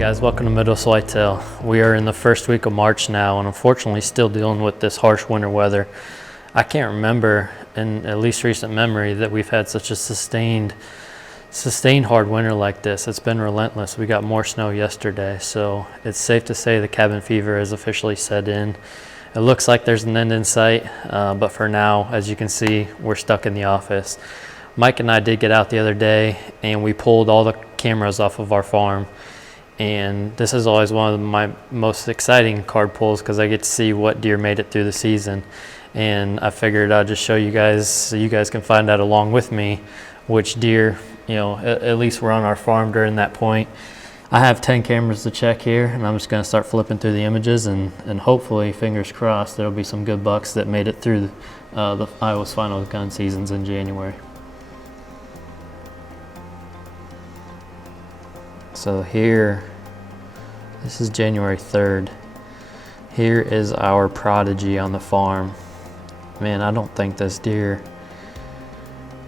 Guys, welcome to Midwest Whitetail. We are in the first week of March now, and unfortunately still dealing with this harsh winter weather. I can't remember, in at least recent memory, that we've had such a sustained hard winter like this. It's been relentless. We got more snow yesterday, so it's safe to say the cabin fever has officially set in. It looks like there's an end in sight, but for now, as you can see, we're stuck in the office. Mike and I did get out the other day, and we pulled all the cameras off of our farm. And this is always one of my most exciting card pulls because I get to see what deer made it through the season. And I figured I'd just show you guys so you guys can find out along with me which deer, at least were on our farm during that point. I have 10 cameras to check here, and I'm just going to start flipping through the images, and hopefully, fingers crossed, there'll be some good bucks that made it through the Iowa's final gun seasons in January. So here, this is January 3rd. Here is our prodigy on the farm. Man, I don't think this deer,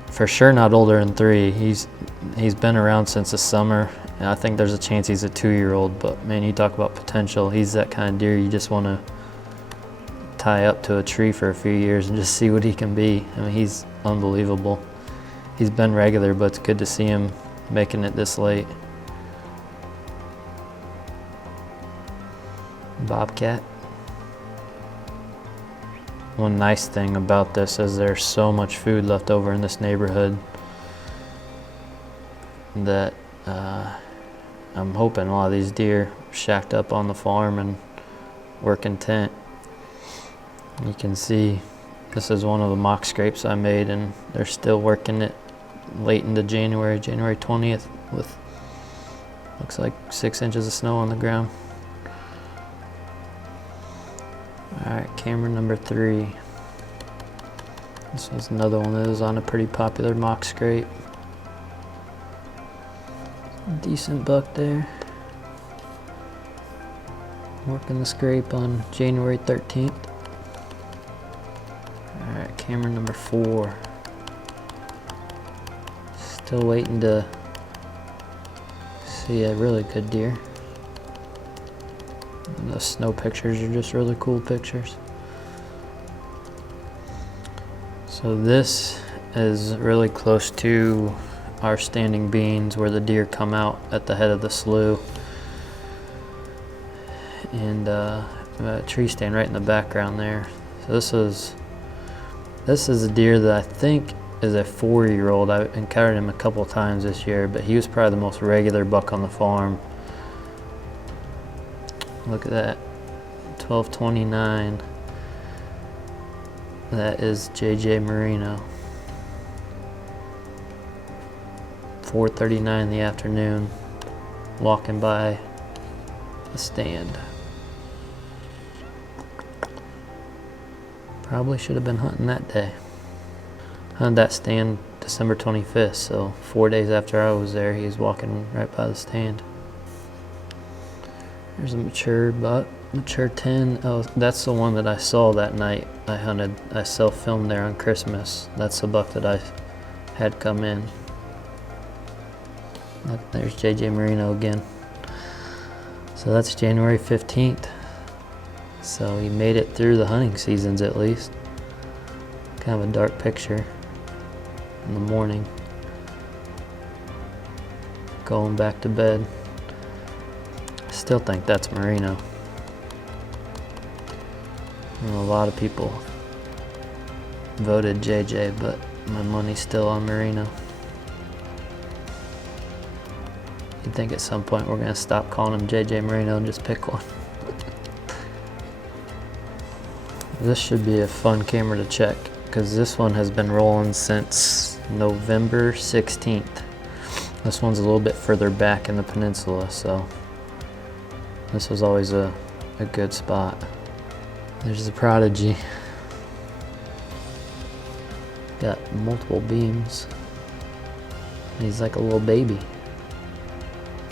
for sure not older than 3. He's been around since the summer, and I think there's a chance he's a 2-year-old, but man, you talk about potential. He's that kind of deer you just want to tie up to a tree for a few years and just see what he can be. I mean, he's unbelievable. He's been regular, but it's good to see him making it this late. Bobcat. One nice thing about this is there's so much food left over in this neighborhood that I'm hoping a lot of these deer shacked up on the farm and were content. You can see this is one of the mock scrapes I made, and they're still working it late into January 20th, with looks like 6 inches of snow on the ground. Alright, camera number 3. This was another one that was on a pretty popular mock scrape. Decent buck there. Working the scrape on January 13th. Alright, camera number 4. Still waiting to see a really good deer. And the snow pictures are just really cool pictures. So this is really close to our standing beans where the deer come out at the head of the slough. And a tree stand right in the background there. So this is a deer that I think is a 4-year-old. I've encountered him a couple times this year, but he was probably the most regular buck on the farm. Look at that, 1229. That is JJ Marino. 4:39 in the afternoon, walking by the stand. Probably should have been hunting that day. Hunted that stand December 25th, so 4 days after I was there, he was walking right by the stand. There's a mature buck, mature 10. Oh, that's the one that I saw that night I hunted. I self-filmed there on Christmas. That's the buck that I had come in. There's JJ Marino again. So that's January 15th. So he made it through the hunting seasons at least. Kind of a dark picture in the morning. Going back to bed. Still think that's Marino. A lot of people voted JJ, but my money's still on Marino. You'd think at some point we're gonna stop calling him JJ Marino and just pick one. This should be a fun camera to check because this one has been rolling since November 16th. This one's a little bit further back in the peninsula, so this was always a good spot. There's the prodigy. Got multiple beams. He's like a little baby.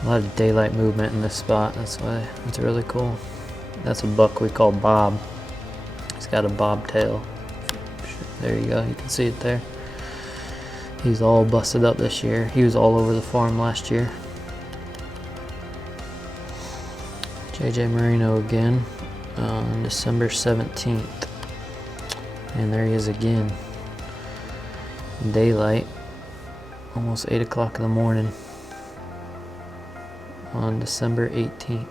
A lot of daylight movement in this spot. That's why it's really cool. That's a buck we call Bob. He's got a bobtail. There you go. You can see it there. He's all busted up this year. He was all over the farm last year. JJ Marino again on December 17th. And there he is again. Daylight, almost 8 o'clock in the morning on December 18th.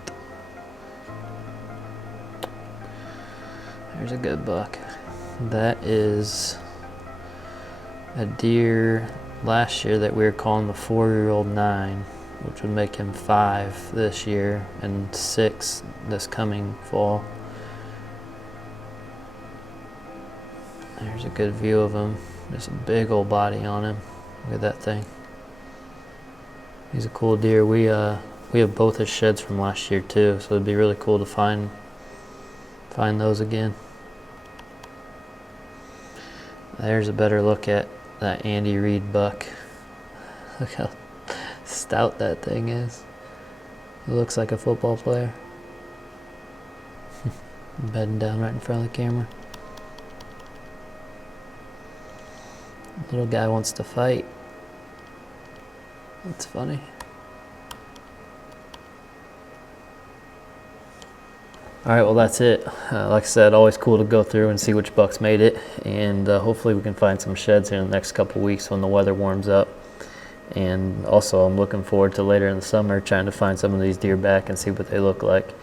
There's a good buck. That is a deer last year that we were calling the 4-year-old 9, which would make him 5 this year and 6 this coming fall. There's a good view of him. There's a big old body on him. Look at that thing. He's a cool deer. We have both his sheds from last year too, so it'd be really cool to find those again. There's a better look at that Andy Reid buck. Look how stout that thing is. It looks like a football player. Bedding down right in front of the camera. Little guy wants to fight. That's funny. Alright, well that's it. Like I said, always cool to go through and see which bucks made it, and hopefully we can find some sheds here in the next couple weeks when the weather warms up. And also I'm looking forward to later in the summer trying to find some of these deer back and see what they look like.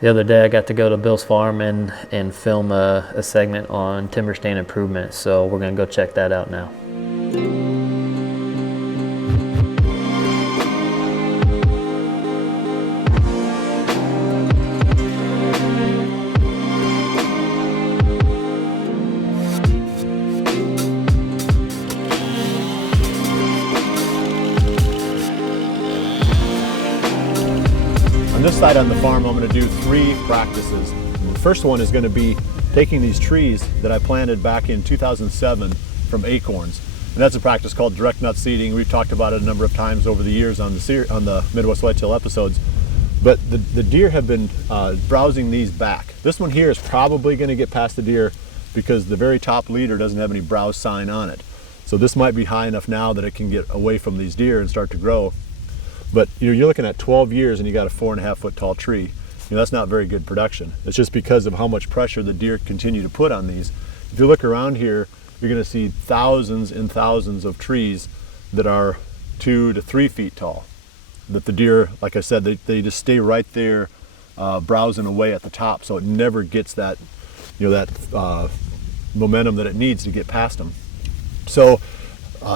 The other day I got to go to Bill's farm and film a segment on timber stand improvement, so we're going to go check that out now. On this side on the farm, I'm going to do 3 practices. The first one is going to be taking these trees that I planted back in 2007 from acorns. And that's a practice called direct nut seeding. We've talked about it a number of times over the years on the Midwest Whitetail episodes. But the deer have been browsing these back. This one here is probably going to get past the deer because the very top leader doesn't have any browse sign on it. So this might be high enough now that it can get away from these deer and start to grow. But you're looking at 12 years and you got a 4.5 foot tall tree. That's not very good production. It's just because of how much pressure the deer continue to put on these. If you look around here, you're going to see thousands and thousands of trees that are 2 to 3 feet tall. That the deer, like I said, they just stay right there browsing away at the top, so it never gets that, that momentum that it needs to get past them. So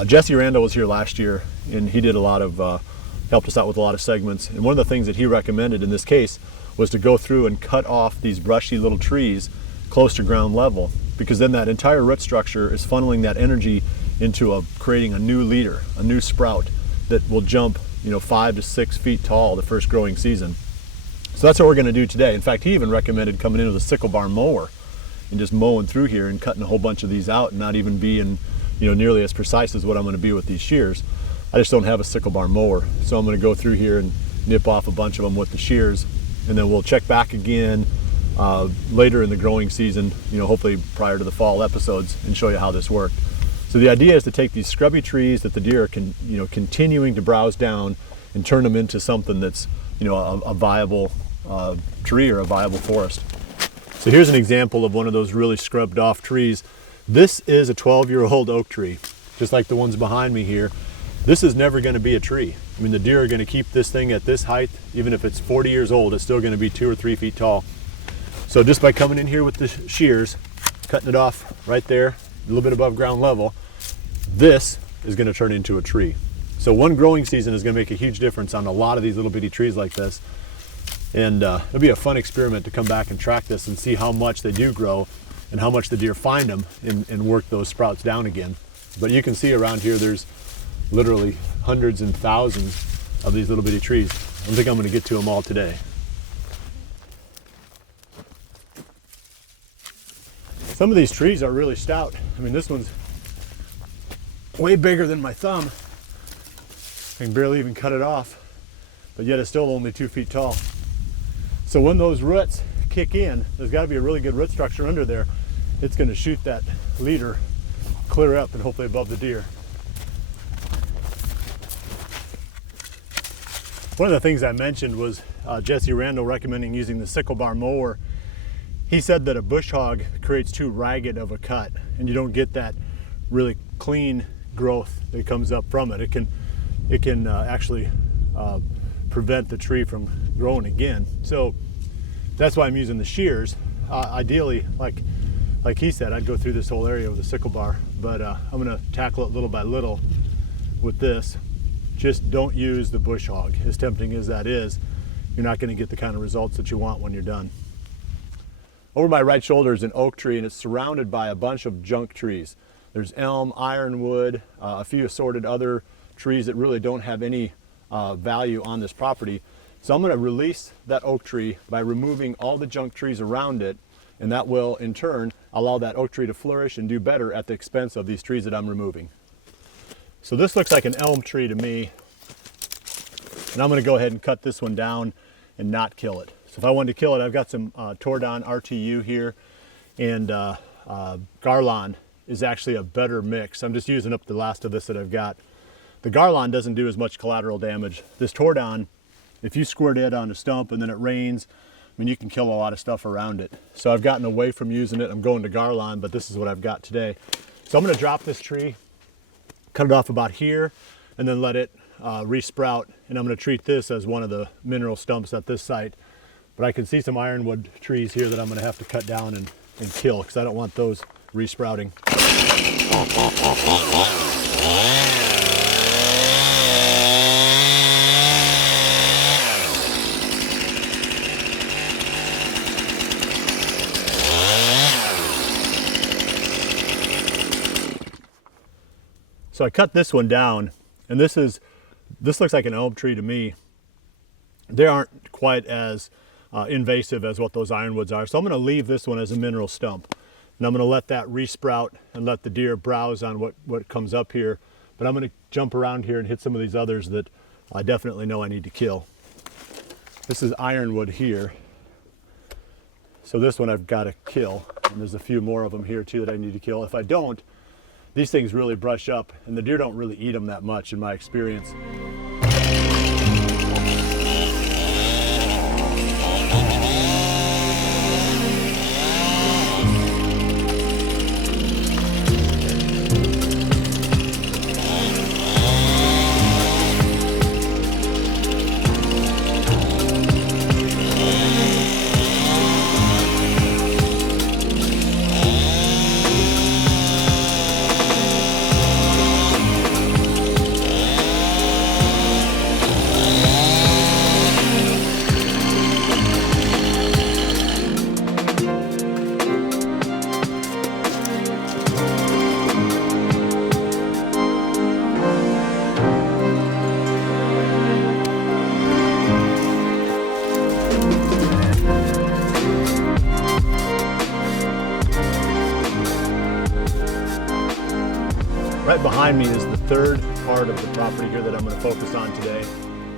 Jesse Randall was here last year, and he did a lot of helped us out with a lot of segments, and one of the things that he recommended in this case was to go through and cut off these brushy little trees close to ground level, because then that entire root structure is funneling that energy into creating a new leader, a new sprout that will jump 5 to 6 feet tall the first growing season. So that's what we're going to do today. In fact, he even recommended coming in with a sickle bar mower and just mowing through here and cutting a whole bunch of these out and not even being nearly as precise as what I'm going to be with these shears. I just don't have a sickle bar mower, so I'm going to go through here and nip off a bunch of them with the shears, and then we'll check back again later in the growing season, hopefully prior to the fall episodes, and show you how this worked. So the idea is to take these scrubby trees that the deer are continuing to browse down and turn them into something that's a viable tree or a viable forest. So here's an example of one of those really scrubbed off trees. This is a 12-year-old oak tree, just like the ones behind me here. This is never going to be a tree. I mean, the deer are going to keep this thing at this height. Even if it's 40 years old, it's still going to be 2 or 3 feet tall. So just by coming in here with the shears, cutting it off right there, a little bit above ground level, this is going to turn into a tree. So one growing season is going to make a huge difference on a lot of these little bitty trees like this. And it'll be a fun experiment to come back and track this and see how much they do grow and how much the deer find them and work those sprouts down again. But you can see around here there's literally hundreds and thousands of these little bitty trees. I don't think I'm going to get to them all today. Some of these trees are really stout. I mean, this one's way bigger than my thumb. I can barely even cut it off, but yet it's still only 2 feet tall. So when those roots kick in, there's got to be a really good root structure under there. It's going to shoot that leader clear up and hopefully above the deer. One of the things I mentioned was Jesse Randall recommending using the sickle bar mower. He said that a bush hog creates too ragged of a cut and you don't get that really clean growth that comes up from it. It can actually prevent the tree from growing again. So that's why I'm using the shears. Ideally, like he said, I'd go through this whole area with a sickle bar, but I'm gonna tackle it little by little with this. Just don't use the bush hog. As tempting as that is, you're not gonna get the kind of results that you want when you're done. Over my right shoulder is an oak tree, and it's surrounded by a bunch of junk trees. There's elm, ironwood, a few assorted other trees that really don't have any value on this property. So I'm gonna release that oak tree by removing all the junk trees around it, and that will in turn allow that oak tree to flourish and do better at the expense of these trees that I'm removing. So this looks like an elm tree to me, and I'm gonna go ahead and cut this one down and not kill it. So if I wanted to kill it, I've got some Tordon RTU here, and Garlon is actually a better mix. I'm just using up the last of this that I've got. The Garlon doesn't do as much collateral damage. This Tordon, if you squirt it on a stump and then it rains, I mean, you can kill a lot of stuff around it. So I've gotten away from using it. I'm going to Garlon, but this is what I've got today. So I'm gonna drop this tree, cut it off about here, and then let it re-sprout. And I'm gonna treat this as one of the mineral stumps at this site. But I can see some ironwood trees here that I'm gonna have to cut down and kill, because I don't want those re-sprouting. So I cut this one down, and this looks like an elm tree to me. They aren't quite as invasive as what those ironwoods are. So I'm gonna leave this one as a mineral stump. And I'm gonna let that re-sprout and let the deer browse on what comes up here. But I'm gonna jump around here and hit some of these others that I definitely know I need to kill. This is ironwood here. So this one I've gotta kill. And there's a few more of them here too that I need to kill. If I don't, these things really brush up, and the deer don't really eat them that much in my experience. Right behind me is the third part of the property here that I'm going to focus on today.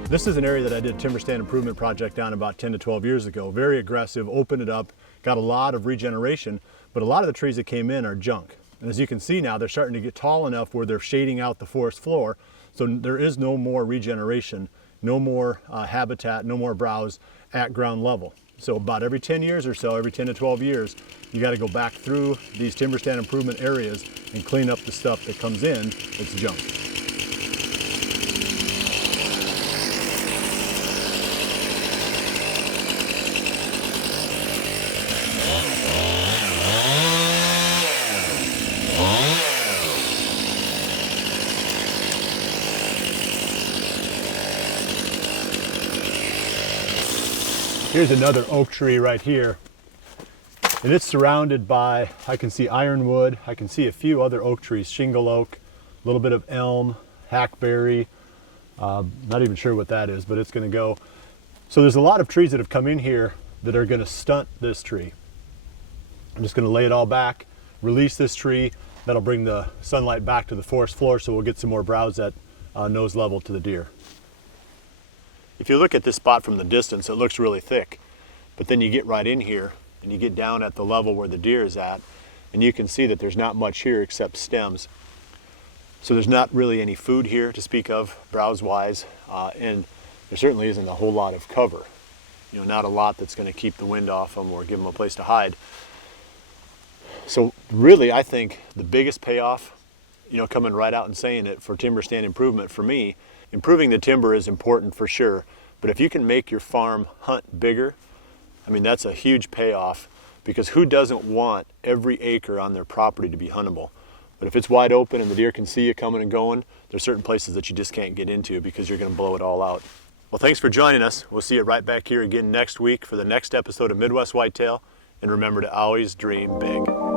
This is an area that I did a timber stand improvement project on about 10 to 12 years ago. Very aggressive, opened it up, got a lot of regeneration, but a lot of the trees that came in are junk. And as you can see now, they're starting to get tall enough where they're shading out the forest floor, so there is no more regeneration, no more habitat, no more browse at ground level. So about every 10 years or so, every 10 to 12 years, you got to go back through these timber stand improvement areas and clean up the stuff that comes in that's junk. Here's another oak tree right here, and it's surrounded by, I can see ironwood, I can see a few other oak trees, shingle oak, a little bit of elm, hackberry, not even sure what that is, but it's going to go. So there's a lot of trees that have come in here that are going to stunt this tree. I'm just going to lay it all back, release this tree. That'll bring the sunlight back to the forest floor, so we'll get some more browse at nose level to the deer. If you look at this spot from the distance, it looks really thick, but then you get right in here and you get down at the level where the deer is at, and you can see that there's not much here except stems. So there's not really any food here to speak of browse wise, and there certainly isn't a whole lot of cover. You know, not a lot that's going to keep the wind off them or give them a place to hide. So really, I think the biggest payoff, you know, coming right out and saying it, for timber stand improvement, for me, improving the timber is important for sure. But if you can make your farm hunt bigger, I mean, that's a huge payoff, because who doesn't want every acre on their property to be huntable? But if it's wide open and the deer can see you coming and going, there's certain places that you just can't get into because you're going to blow it all out. Well, thanks for joining us. We'll see you right back here again next week for the next episode of Midwest Whitetail. And remember to always dream big.